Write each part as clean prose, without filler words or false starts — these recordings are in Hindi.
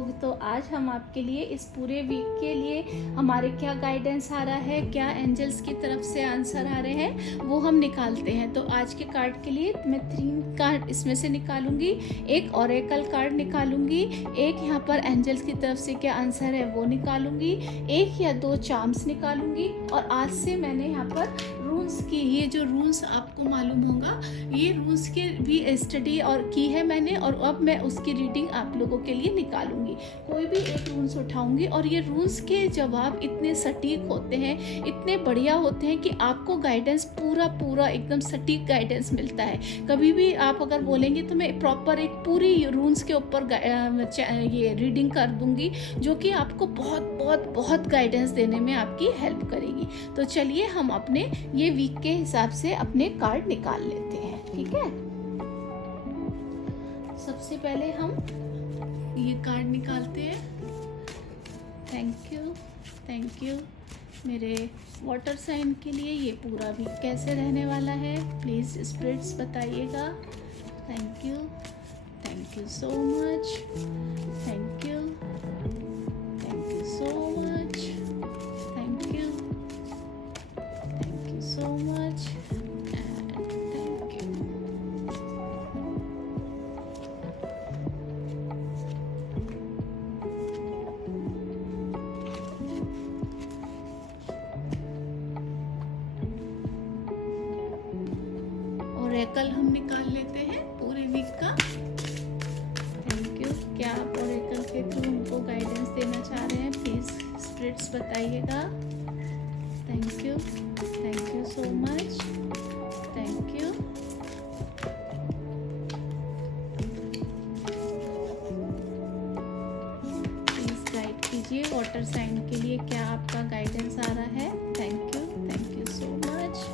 लोग, तो आज हम आपके लिए इस पूरे वीक के लिए हमारे क्या गाइडेंस आ रहा है, क्या एंजल्स की तरफ से आंसर आ रहे हैं, वो हम निकालते हैं। तो आज के कार्ड के लिए मैं 3 कार्ड इसमें से निकालूंगी, एक ओरेकल कार्ड निकालूंगी, एक यहाँ पर एंजल्स की तरफ से क्या आंसर है वो निकालूंगी, एक या 2 चार्म्स निकालूंगी। और आज से मैंने यहाँ पर रून्स की, ये जो रून्स आपको मालूम होगा, ये रून्स की भी स्टडी और की है मैंने, और अब मैं उसकी रीडिंग आप लोगों के लिए निकालूंगी। कोई भी एक रून्स उठाऊंगी और ये रून्स के जवाब इतने सटीक होते हैं, इतने बढ़िया होते हैं कि आपको गाइडेंस पूरा एकदम सटीक गाइडेंस मिलता है। कभी भी आप अगर बोलेंगे तो मैं प्रॉपर एक पूरी रून्स के ऊपर ये रीडिंग कर दूंगी, जो कि आपको बहुत गाइडेंस देने में आपकी हेल्प करेगी। तो चलिए हम अपने ये वीक के हिसाब से अपने कार्ड निकाल लेते हैं, ठीक है। सबसे पहले हम ये कार्ड निकालते हैं। थैंक यू मेरे वाटर साइन के लिए। ये पूरा वीक कैसे रहने वाला है प्लीज़ स्पिरिट्स बताइएगा। Thank you so much, thank you so much, thank you so much and thank you. Oracle हम निकाल लेते हैं पूरे वीक का। Thank you. क्या आप ओरेकल के थ्रू उनको गाइडेंस देना चाह रहे हैं प्लीज स्पिरिट्स बताइएगा। Thank you so much, thank you. Please guide कीजिए वाटर साइन के लिए क्या आपका गाइडेंस आ रहा है। Thank you so much.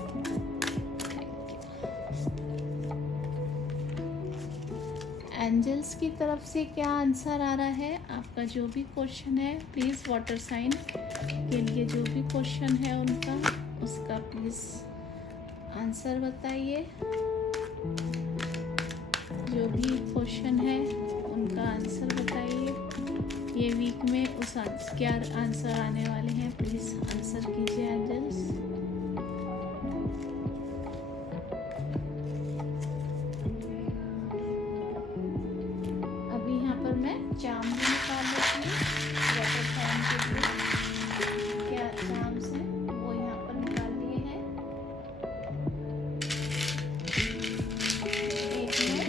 Angels की तरफ से क्या आंसर आ रहा है, आपका जो भी क्वेश्चन है प्लीज़ वाटर साइन के लिए जो भी क्वेश्चन है उनका, उसका प्लीज़ आंसर बताइए। जो भी क्वेश्चन है उनका आंसर बताइए। ये वीक में उस क्या आंसर आने वाले हैं प्लीज़ आंसर कीजिए एंजल्स। चार्म भी निकाल लेती हूँ वाटर साइन के लिए। क्या चार्म्स हैं वो यहाँ पर निकाल लिए हैं। एक मैं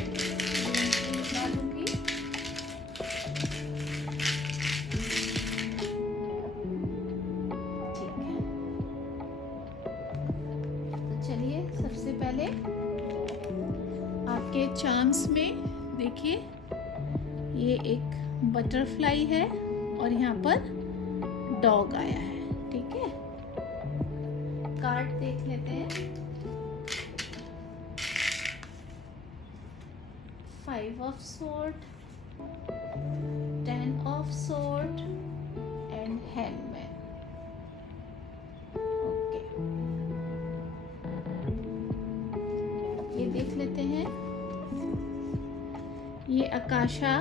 निकालूंगी। ठीक है, तो चलिए सबसे पहले आपके चार्म्स में देखिए, ये एक बटरफ्लाई है और यहाँ पर डॉग आया है, ठीक है। कार्ड देख लेते हैं। 5 of sword, 10 of sword and hangman. Okay, ये देख लेते हैं। ये आकाशा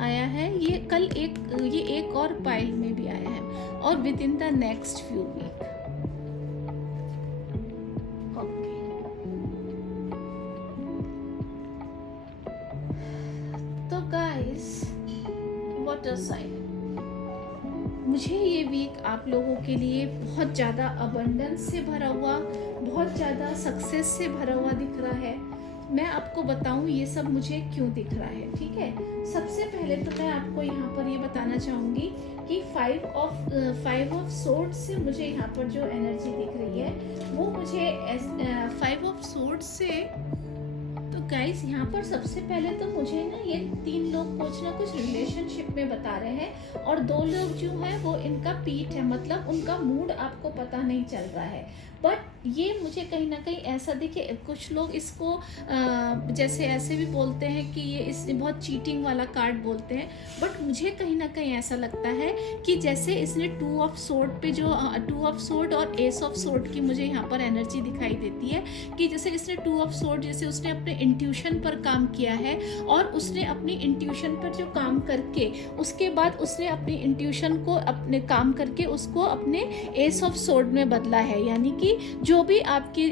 आया है, ये कल ये एक और पाइल में भी आया है, और within the next few week. Okay, तो गाइस वाटर साइन, मुझे ये वीक आप लोगों के लिए बहुत ज़्यादा अबंडेंस से भरा हुआ, बहुत ज़्यादा सक्सेस से भरा हुआ दिख रहा है। मैं आपको बताऊं ये सब मुझे क्यों दिख रहा है, ठीक है। सबसे पहले तो मैं आपको यहाँ पर ये बताना चाहूँगी कि 5 ऑफ सोर्ड से मुझे यहाँ पर जो एनर्जी दिख रही है वो मुझे 5 ऑफ सोर्ड से, तो गाइस यहाँ पर सबसे पहले तो मुझे ना ये 3 लोग कुछ ना कुछ रिलेशनशिप में बता रहे हैं, और 2 लोग जो है वो इनका पीठ है, मतलब उनका मूड आपको पता नहीं चल रहा है। बट ये मुझे कहीं ना कहीं ऐसा देखिए, कुछ लोग इसको जैसे ऐसे भी बोलते हैं कि ये इस बहुत चीटिंग वाला कार्ड बोलते हैं, बट मुझे कहीं ना कहीं ऐसा लगता है कि जैसे इसने 2 ऑफ सोर्ड पे जो 2 ऑफ सोर्ड और एस ऑफ सोर्ड की मुझे यहाँ पर एनर्जी दिखाई देती है कि जैसे इसने 2 ऑफ सोर्ड, जैसे उसने अपने इंट्यूशन पर काम किया है और उसने अपनी इंट्यूशन पर जो काम करके उसके बाद उसने अपनी इंट्यूशन को अपने काम करके उसको अपने एस ऑफ सोर्ड में बदला है। यानी कि जो भी आपकी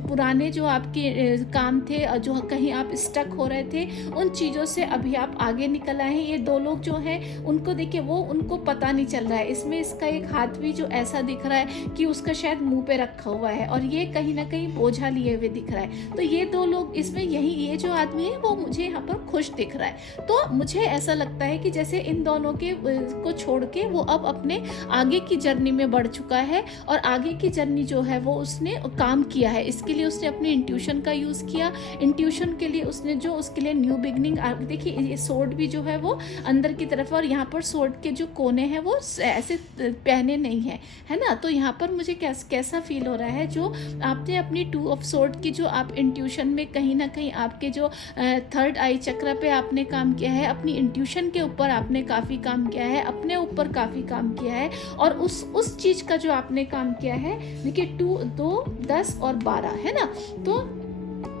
पुराने जो आपके काम थे, जो कहीं आप स्टक हो रहे थे, उन चीज़ों से अभी आप आगे निकल आए हैं। ये 2 लोग जो हैं उनको देखिए, वो उनको पता नहीं चल रहा है। इसमें इसका एक हाथ भी जो ऐसा दिख रहा है कि उसका शायद मुंह पे रखा हुआ है और ये कहीं ना कहीं बोझा लिए हुए दिख रहा है। तो ये 2 लोग इसमें, यही ये जो आदमी है वो मुझे यहाँ पर खुश दिख रहा है। तो मुझे ऐसा लगता है कि जैसे इन दोनों के को छोड़ के वो अब अपने आगे की जर्नी में बढ़ चुका है और आगे की जर्नी जो है वो उसने काम किया है। इसके लिए उसने अपनी इंट्यूशन का यूज़ किया। इंट्यूशन के लिए उसने जो उसके लिए न्यू बिगनिंग, देखिए ये सोर्ड भी जो है वो अंदर की तरफ और यहाँ पर सोर्ड के जो कोने हैं वो ऐसे पहने नहीं है ना। तो यहाँ पर मुझे कैसा फील हो रहा है, जो आपने अपनी 2 ऑफ सोर्ड की जो आप इंट्यूशन में कहीं ना कहीं आपके जो 3rd आई चक्र पे आपने काम किया है, अपनी इंट्यूशन के ऊपर आपने काफ़ी काम किया है, अपने ऊपर काफ़ी काम किया है और उस चीज़ का जो आपने काम किया है, देखिए 2, 2, 10 और 12 है ना। तो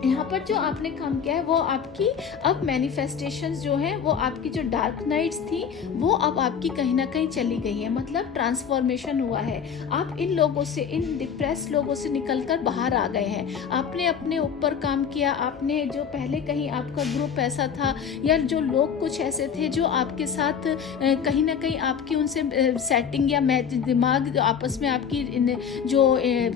यहाँ पर जो आपने काम किया है वो आपकी अब मैनिफेस्टेशंस जो है वो आपकी जो डार्क नाइट्स थी वो अब आपकी कहीं ना कहीं चली गई है, मतलब ट्रांसफॉर्मेशन हुआ है। आप इन लोगों से, इन डिप्रेस लोगों से निकलकर बाहर आ गए हैं। आपने अपने ऊपर काम किया। आपने जो पहले कहीं आपका ग्रुप ऐसा था या जो लोग कुछ ऐसे थे जो आपके साथ कहीं ना कहीं आपकी उनसे सेटिंग या मैच, दिमाग आपस में आपकी जो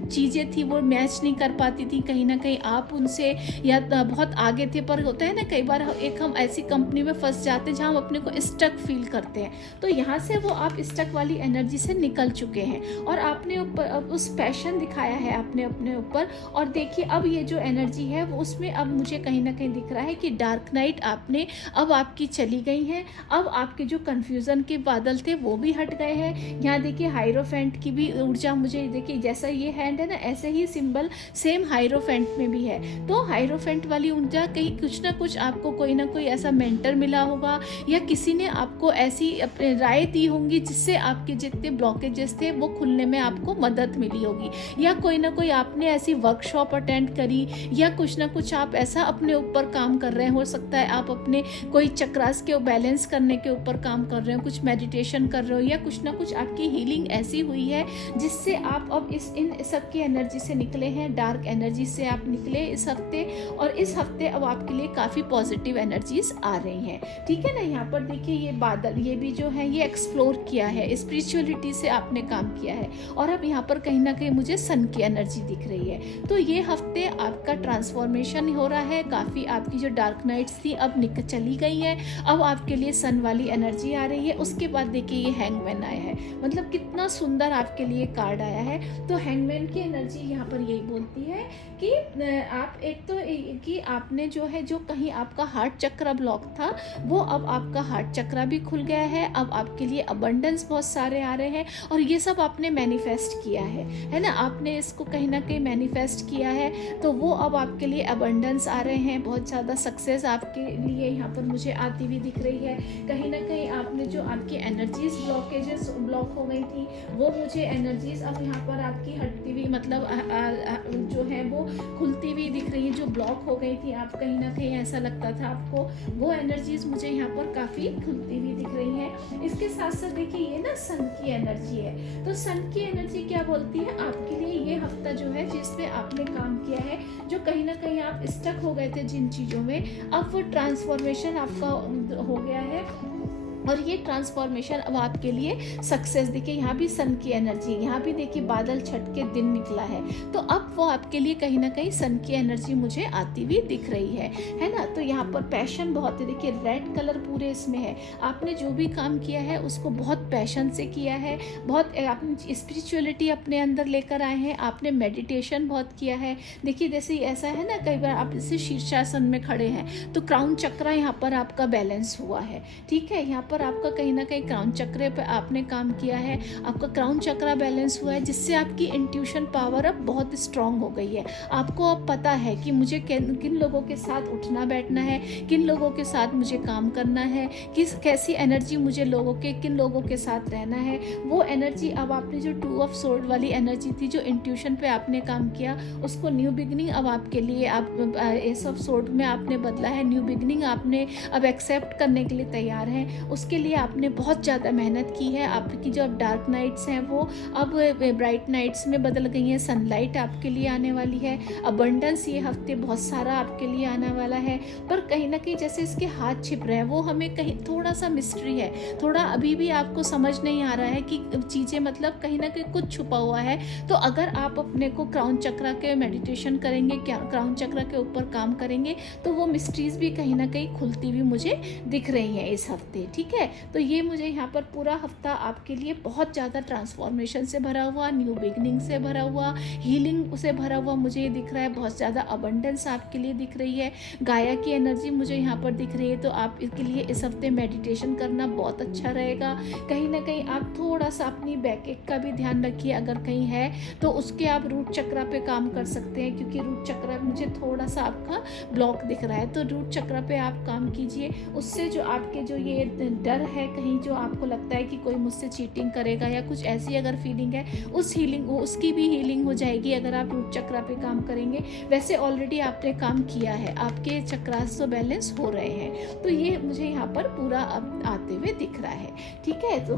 चीज़ें थी वो मैच नहीं कर पाती थी। कहीं ना कहीं आप उनसे या बहुत आगे थे, पर होता है ना कई बार हम ऐसी कंपनी में फंस जाते हैं जहाँ हम अपने को स्टक फील करते हैं। तो यहाँ से वो आप स्टक वाली एनर्जी से निकल चुके हैं और आपने ऊपर उस पैशन दिखाया है आपने अपने ऊपर। और देखिए अब ये जो एनर्जी है वो उसमें अब मुझे कहीं ना कहीं दिख रहा है कि डार्क नाइट आपने अब आपकी चली गई है। अब आपके जो कन्फ्यूज़न के बादल थे वो भी हट गए हैं। यहाँ देखिए हाइरोफेंट की भी ऊर्जा मुझे, देखिए जैसा ये हैंड है ना ऐसे ही सिंबल सेम हाइरोफेंट में भी है। तो हाइरोफेंट वाली ऊर्जा कहीं कुछ ना कुछ आपको कोई ना कोई ऐसा मेंटर मिला होगा या किसी ने आपको ऐसी अपने राय दी होंगी जिससे आपके जितने ब्लॉकेजेस थे वो खुलने में आपको मदद मिली होगी, या कोई ना कोई आपने ऐसी वर्कशॉप अटेंड करी या कुछ ना कुछ आप ऐसा अपने ऊपर काम कर रहे हैं। हो सकता है आप अपने कोई चक्रास के बैलेंस करने के ऊपर काम कर रहे हो, कुछ मेडिटेशन कर रहे हो या कुछ ना कुछ आपकी हीलिंग ऐसी हुई है जिससे आप अब इन सब की एनर्जी से निकले हैं, डार्क एनर्जी से आप निकले इस हफ्ते। और इस हफ्ते अब आपके लिए काफ़ी पॉजिटिव एनर्जीज आ रही हैं, ठीक है ना। यहाँ पर देखिए ये बादल, ये भी जो है ये एक्सप्लोर किया है, स्पिरिचुअलिटी से आपने काम किया है और अब यहाँ पर कहीं ना कहीं मुझे सन की एनर्जी दिख रही है। तो ये हफ्ते आपका ट्रांसफॉर्मेशन हो रहा है। काफ़ी आपकी जो डार्क नाइट्स थी अब चली गई है, अब आपके लिए सन वाली एनर्जी आ रही है। उसके बाद देखिए ये हैंगमैन आया है, मतलब कितना सुंदर आपके लिए कार्ड आया है। तो हैंगमैन की एनर्जी यहाँ पर यही बोलती है कि आप एक तो कि आपने जो है, जो कहीं आपका हार्ट चक्र ब्लॉक था वो अब आपका हार्ट चक्र भी खुल गया है। अब आपके लिए अबंडेंस बहुत सारे आ रहे हैं और ये सब आपने मैनिफेस्ट किया है ना। आपने इसको कहीं ना कहीं मैनिफेस्ट किया है तो वो अब आपके लिए अबंडेंस आ रहे हैं। बहुत ज़्यादा सक्सेस आपके लिए यहाँ पर मुझे आती हुई दिख रही है। कहीं ना कहीं आपने जो आपकी एनर्जीज ब्लॉकेजेस ब्लॉक हो गई थी वो मुझे एनर्जीज अब यहाँ पर आपकी हटती हुई, मतलब जो है वो खुलती हुई दिख रही है। जो ब्लॉक हो गई थी आप कहीं ना कहीं ऐसा लगता था आपको, वो एनर्जीज मुझे यहाँ पर काफ़ी खुलती हुई दिख रही हैं। इसके साथ साथ देखिए ये ना सन की एनर्जी है। तो सन की एनर्जी क्या बोलती है आपके लिए ये हफ्ता जो है जिसमें आपने काम किया है, जो कहीं ना कहीं आप स्टक हो गए थे जिन चीज़ों में, अब वो ट्रांसफॉर्मेशन आपका हो गया है और ये ट्रांसफॉर्मेशन अब आपके लिए सक्सेस। देखिए यहाँ भी सन की एनर्जी, यहाँ भी देखिए बादल छट के दिन निकला है। तो अब वो आपके लिए कहीं ना कहीं सन की एनर्जी मुझे आती हुई दिख रही है ना। तो यहाँ पर पैशन बहुत है, देखिए रेड कलर पूरे इसमें है। आपने जो भी काम किया है उसको बहुत पैशन से किया है, बहुत आपने स्पिरिचुअलिटी अपने अंदर लेकर आए हैं, आपने मेडिटेशन बहुत किया है। देखिए जैसे ऐसा है ना, कई बार आप इसे शीर्षासन में खड़े हैं तो क्राउन चक्र यहाँ पर आपका बैलेंस हुआ है, ठीक है। यहाँ पर पर आपका कहीं ना कहीं क्राउन चक्र पे आपने काम किया है, आपका क्राउन चक्र बैलेंस हुआ है, जिससे आपकी इंट्यूशन पावर अब बहुत स्ट्रांग हो गई है। आपको अब पता है कि मुझे किन लोगों के साथ उठना बैठना है, किन लोगों के साथ मुझे काम करना है, कैसी एनर्जी मुझे किन लोगों के साथ रहना है। वो एनर्जी अब आपने जो 2 ऑफ सोर्ड वाली एनर्जी थी, जो इंट्यूशन पे आपने काम किया, उसको न्यू बिगनिंग अब आपके लिए आप एस ऑफ सोर्ड में आपने बदला है। न्यू बिगनिंग आपने अब एक्सेप्ट करने के लिए तैयार हैं। उसके लिए आपने बहुत ज़्यादा मेहनत की है। आपकी जो अब डार्क नाइट्स हैं वो अब ब्राइट नाइट्स में बदल गई हैं। सनलाइट आपके लिए आने वाली है। अबंडेंस ये हफ्ते बहुत सारा आपके लिए आने वाला है। पर कहीं ना कहीं जैसे इसके हाथ छिप रहे हैं, वो हमें कहीं थोड़ा सा मिस्ट्री है, थोड़ा अभी भी आपको समझ नहीं आ रहा है कि चीज़ें मतलब कहीं ना कहीं कुछ छुपा हुआ है। तो अगर आप अपने को क्राउन चक्र के मेडिटेशन करेंगे, क्राउन चक्र के ऊपर काम करेंगे, तो वो मिस्ट्रीज भी कहीं ना कहीं खुलती हुई मुझे दिख रही हैं इस हफ्ते। ठीक है, तो ये मुझे यहाँ पर पूरा हफ्ता आपके लिए बहुत ज़्यादा ट्रांसफॉर्मेशन से भरा हुआ, न्यू बिगनिंग से भरा हुआ, हीलिंग से भरा हुआ मुझे ये दिख रहा है। बहुत ज़्यादा अबंडेंस आपके लिए दिख रही है। गाया की एनर्जी मुझे यहाँ पर दिख रही है। तो आप इसके लिए इस हफ्ते मेडिटेशन करना बहुत अच्छा रहेगा। कहीं ना कहीं आप थोड़ा सा अपनी बैकएक का भी ध्यान रखिए, अगर कहीं है तो उसके आप रूट चक्र पे काम कर सकते हैं, क्योंकि रूट चक्र मुझे थोड़ा सा आपका ब्लॉक दिख रहा है। तो रूट चक्र पे आप काम कीजिए। उससे जो आपके जो ये डर है, कहीं जो आपको लगता है कि कोई मुझसे चीटिंग करेगा या कुछ ऐसी अगर फीलिंग है, उसकी भी हीलिंग हो जाएगी अगर आप रूट चक्र पे काम करेंगे। वैसे ऑलरेडी आपने काम किया है, आपके चक्रास तो बैलेंस हो रहे हैं। तो ये मुझे यहाँ पर पूरा अब आते हुए दिख रहा है। ठीक है, तो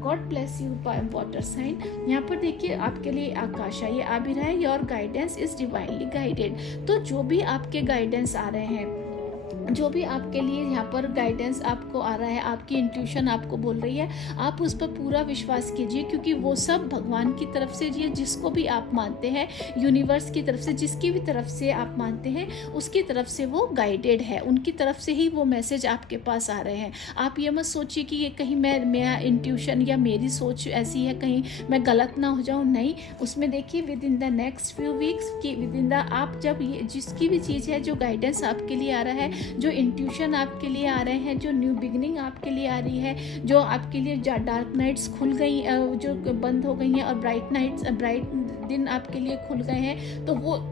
God bless you water sign. यहाँ पर देखिए आपके लिए आकाशा ये आ भी रहा है, your guidance is divinely guided. तो जो भी आपके गाइडेंस आ रहे हैं, जो भी आपके लिए यहाँ पर गाइडेंस आपको आ रहा है, आपकी इंट्यूशन आपको बोल रही है, आप उस पर पूरा विश्वास कीजिए, क्योंकि वो सब भगवान की तरफ से, ये जिसको भी आप मानते हैं, यूनिवर्स की तरफ से, जिसकी भी तरफ से आप मानते हैं, उसकी तरफ से वो गाइडेड है। उनकी तरफ से ही वो मैसेज आपके पास आ रहे हैं। आप ये मत सोचिए कि ये कहीं मेरा इंट्यूशन या मेरी सोच ऐसी है, कहीं मैं गलत ना हो जाऊँ। नहीं, उसमें देखिए with in the next few weeks की विद इन द आप जब ये जिसकी भी चीज़ है, जो गाइडेंस आपके लिए आ रहा है, जो इंट्यूशन आपके लिए आ रहे हैं, जो न्यू बिगनिंग आपके लिए आ रही है, जो आपके लिए डार्क नाइट्स खुल गई, जो बंद हो गई हैं, और ब्राइट दिन आपके लिए खुल गए हैं, तो वो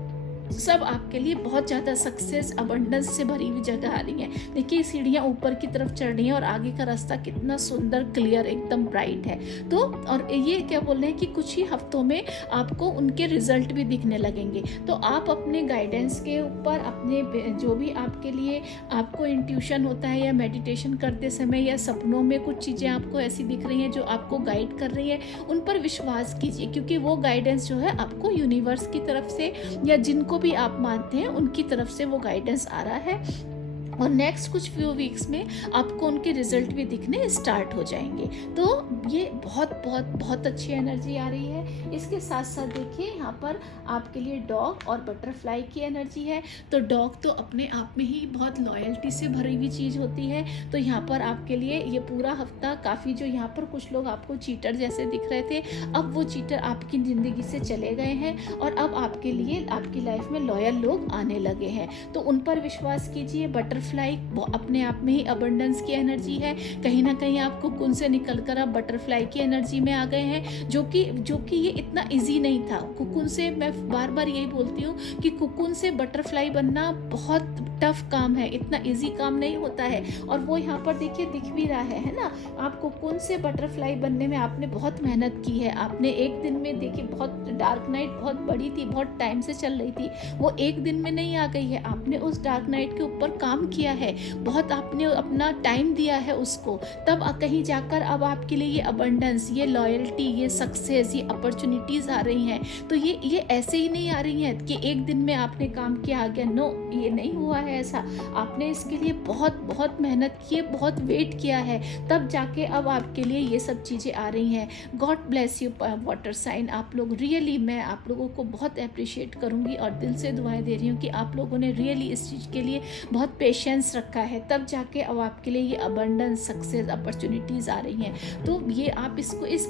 सब आपके लिए बहुत ज़्यादा सक्सेस अबंडेंस से भरी हुई जगह आ रही है। देखिए सीढ़ियाँ ऊपर की तरफ चढ़ रही हैं और आगे का रास्ता कितना सुंदर, क्लियर, एकदम ब्राइट है। तो और ये क्या बोल रहे हैं कि कुछ ही हफ्तों में आपको उनके रिजल्ट भी दिखने लगेंगे। तो आप अपने गाइडेंस के ऊपर, अपने जो भी आपके लिए आपको इंट्यूशन होता है, या मेडिटेशन करते समय या सपनों में कुछ चीज़ें आपको ऐसी दिख रही हैं जो आपको गाइड कर रही है, उन पर विश्वास कीजिए, क्योंकि वो गाइडेंस जो है आपको यूनिवर्स की तरफ से या जिनको भी आप मानते हैं उनकी तरफ से वो गाइडेंस आ रहा है। और नेक्स्ट कुछ फ्यू वीक्स में आपको उनके रिजल्ट भी दिखने स्टार्ट हो जाएंगे। तो ये बहुत बहुत बहुत अच्छी एनर्जी आ रही है। इसके साथ साथ देखिए यहाँ पर आपके लिए डॉग और बटरफ्लाई की एनर्जी है। तो डॉग तो अपने आप में ही बहुत लॉयल्टी से भरी हुई चीज़ होती है। तो यहाँ पर आपके लिए ये पूरा हफ्ता काफ़ी, जो यहाँ पर कुछ लोग आपको चीटर जैसे दिख रहे थे, अब वो चीटर आपकी ज़िंदगी से चले गए हैं और अब आपके लिए आपकी लाइफ में लॉयल लोग आने लगे हैं। तो उन पर विश्वास कीजिए। बटरफ्लाई अपने आप में ही अबंडेंस की एनर्जी है। कहीं ना कहीं आप कुकुन से निकलकर अब बटरफ्लाई की एनर्जी में आ गए हैं, जो कि ये इतना इजी नहीं था। कुकुन से, मैं बार बार यही बोलती हूँ कि कुकुन से बटरफ्लाई बनना बहुत टफ काम है, इतना इजी काम नहीं होता है। और वो यहाँ पर देखिए दिख भी रहा है ना। आप कुकुन से बटरफ्लाई बनने में आपने बहुत मेहनत की है। आपने एक दिन में, देखिए बहुत डार्क नाइट बहुत बड़ी थी, बहुत टाइम से चल रही थी, वो एक दिन में नहीं आ गई है। आपने उस डार्क नाइट के ऊपर काम किया है, बहुत आपने अपना टाइम दिया है उसको, तब कहीं जाकर अब आपके लिए ये अबंडेंस, ये लॉयल्टी, ये सक्सेस, ये अपॉर्चुनिटीज आ रही हैं। तो ये ऐसे ही नहीं आ रही हैं कि एक दिन में आपने काम किया आ गया। नो, ये नहीं हुआ है ऐसा। आपने इसके लिए बहुत बहुत मेहनत की है, बहुत वेट किया है, तब जाके अब आपके लिए ये सब चीज़ें आ रही हैं। God bless you water sign. आप लोग रियली, मैं आप लोगों को बहुत अप्रिशिएट करूँगी और दिल से दुआएं दे रही हूँ कि आप लोगों ने रियली इस चीज़ के लिए बहुत पेशेंस पेशेंस रखा है, तब जाके अब आपके लिए ये अबंडेंस, सक्सेस, अपॉर्चुनिटीज़ आ रही हैं। तो ये आप इसको इस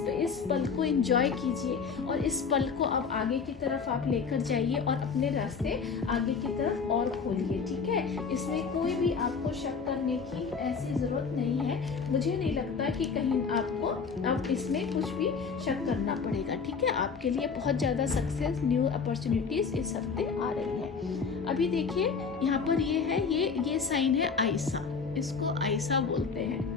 पल को एंजॉय कीजिए और इस पल को अब आगे की तरफ आप लेकर जाइए और अपने रास्ते आगे की तरफ और खोलिए, ठीक है। इसमें कोई भी आपको शक करने की ऐसी ज़रूरत नहीं है। मुझे नहीं लगता कि कहीं आपको अब इसमें कुछ भी शक करना पड़ेगा, ठीक है। आपके लिए बहुत ज़्यादा सक्सेस, न्यू अपॉर्चुनिटीज़ इस हफ्ते आ रही है। अभी देखिए यहाँ पर ये है, ये साइन है आइसा, इसको आइसा बोलते हैं।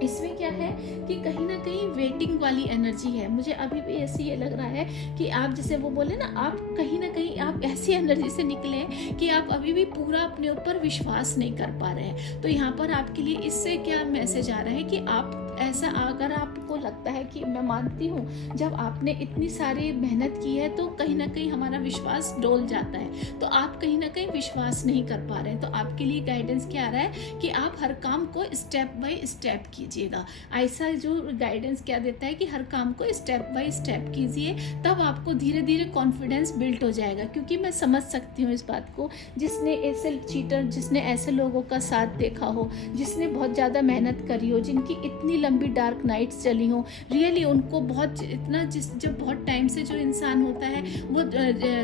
इसमें क्या है कि कहीं ना कहीं वेटिंग वाली एनर्जी है। मुझे अभी भी ऐसे ये लग रहा है कि आप जैसे वो बोले ना, आप कहीं ना कहीं आप ऐसी एनर्जी से निकले हैं कि आप अभी भी पूरा अपने ऊपर विश्वास नहीं कर पा रहे हैं। तो यहाँ पर आपके लिए इससे क्या मैसेज आ रहा है कि आप ऐसा, अगर आपको लगता है कि मैं मानती हूँ जब आपने इतनी सारी मेहनत की है तो कहीं ना कहीं हमारा विश्वास डोल जाता है, तो आप कहीं ना कहीं विश्वास नहीं कर पा रहे हैं। तो आपके लिए गाइडेंस क्या आ रहा है कि आप हर काम को स्टेप बाय स्टेप कीजिएगा। ऐसा जो गाइडेंस क्या देता है कि हर काम को स्टेप बाय स्टेप कीजिए, तब आपको धीरे धीरे कॉन्फिडेंस बिल्ड हो जाएगा। क्योंकि मैं समझ सकती हूँ इस बात को, जिसने ऐसे चीटर, जिसने ऐसे लोगों का साथ देखा हो, जिसने बहुत ज़्यादा मेहनत करी हो, जिनकी इतनी लंबी डार्क नाइट्स चली हो, रियली उनको बहुत इतना जब बहुत टाइम से जो इंसान होता है वो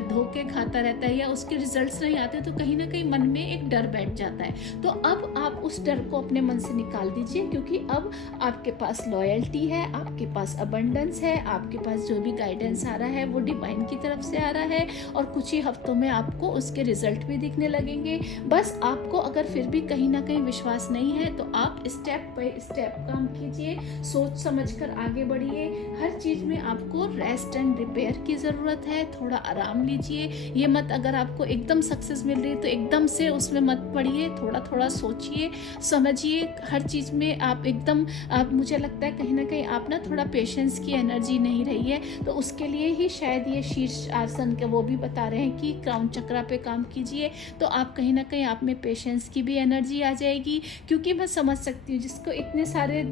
धोखे खाता रहता है या उसके रिजल्ट्स नहीं आते, तो कहीं ना कहीं मन में एक डर बैठ जाता है। तो अब आप उस डर को अपने मन से निकाल दीजिए, क्योंकि अब आपके पास लॉयल्टी है, आपके पास अबंडेंस है, आपके पास जो भी गाइडेंस आ रहा है वो डिवाइन की तरफ से आ रहा है और कुछ ही हफ्तों में आपको उसके रिजल्ट भी दिखने लगेंगे। बस आपको अगर फिर भी कहीं ना कहीं विश्वास नहीं है तो आप स्टेप बाय स्टेप काम कीजिए, सोच समझ कर आगे बढ़िए। हर चीज में आपको रेस्ट एंड रिपेयर की जरूरत है, थोड़ा आराम लीजिए। ये मत, अगर आपको एकदम सक्सेस मिल रही है तो एकदम से उसमें मत पड़िए, थोड़ा थोड़ा सोचिए समझिए। हर चीज में आप एकदम, मुझे लगता है कहीं ना कहीं आप ना थोड़ा पेशेंस की एनर्जी नहीं रही है, तो उसके लिए ही शायद ये शीर्ष आसन के वो भी बता रहे हैं कि क्राउन चक्रा पे काम कीजिए, तो आप कहीं ना कहीं आप में पेशेंस की भी एनर्जी आ जाएगी। क्योंकि मैं समझ सकती हूँ जिसको इतने सारे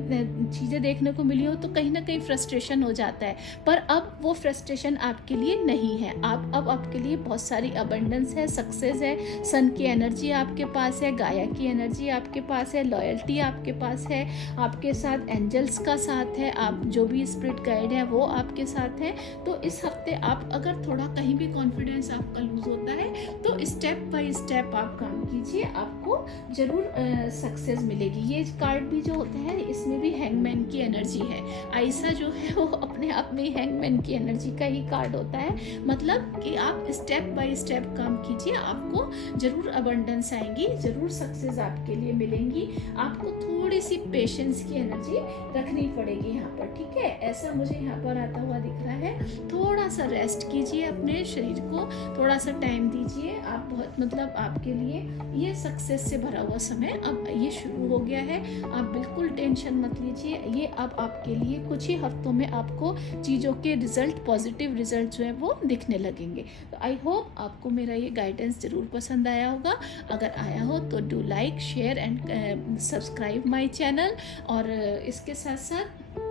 चीज़ें देखने को मिली हो तो कहीं ना कहीं फ्रस्ट्रेशन हो जाता है, पर अब वो फ्रस्ट्रेशन आपके लिए नहीं है। अब आपके लिए बहुत सारी अबंडेंस है, सक्सेस है, सन की एनर्जी आपके पास है, गाया की एनर्जी आपके पास है, लॉयल्टी आपके पास है, आपके साथ एंजल्स का साथ है, आप जो भी स्पिरिट गाइड है वो आपके साथ है। तो इस हफ्ते आप अगर थोड़ा कहीं भी कॉन्फिडेंस आपका लूज होता है तो स्टेप बाय स्टेप आप काम कीजिए, आपको जरूर सक्सेस मिलेगी। ये कार्ड भी जो होता है इसमें भी हैंगमैन की एनर्जी है। आइसा जो है वो अपने आप में हैंगमैन की एनर्जी का ही कार्ड होता है। मतलब कि आप स्टेप बाय स्टेप काम कीजिए, आपको जरूर अबंडेंस आएंगी, जरूर सक्सेस आपके लिए मिलेंगी। आपको थोड़ी सी पेशेंस की एनर्जी रखनी पड़ेगी यहाँ पर, ठीक है। ऐसा मुझे यहाँ पर आता हुआ दिख रहा है। थोड़ा सा रेस्ट कीजिए, अपने शरीर को थोड़ा सा टाइम दीजिए। आप बहुत, मतलब आपके लिए ये सक्सेस से भरा हुआ समय अब ये शुरू हो गया है। आप बिल्कुल टेंशन मत लीजिए, ये अब आपके लिए कुछ ही हफ्तों में आपको चीज़ों के रिजल्ट, पॉजिटिव रिजल्ट जो है वो दिखने लगेंगे। तो आई होप आपको मेरा ये गाइडेंस ज़रूर पसंद आया होगा। अगर आया हो तो do like, share and subscribe my channel, और इसके साथ साथ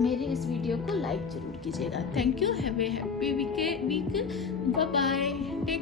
मेरे इस वीडियो को लाइक जरूर कीजिएगा। Thank you, have a happy week, bye bye, take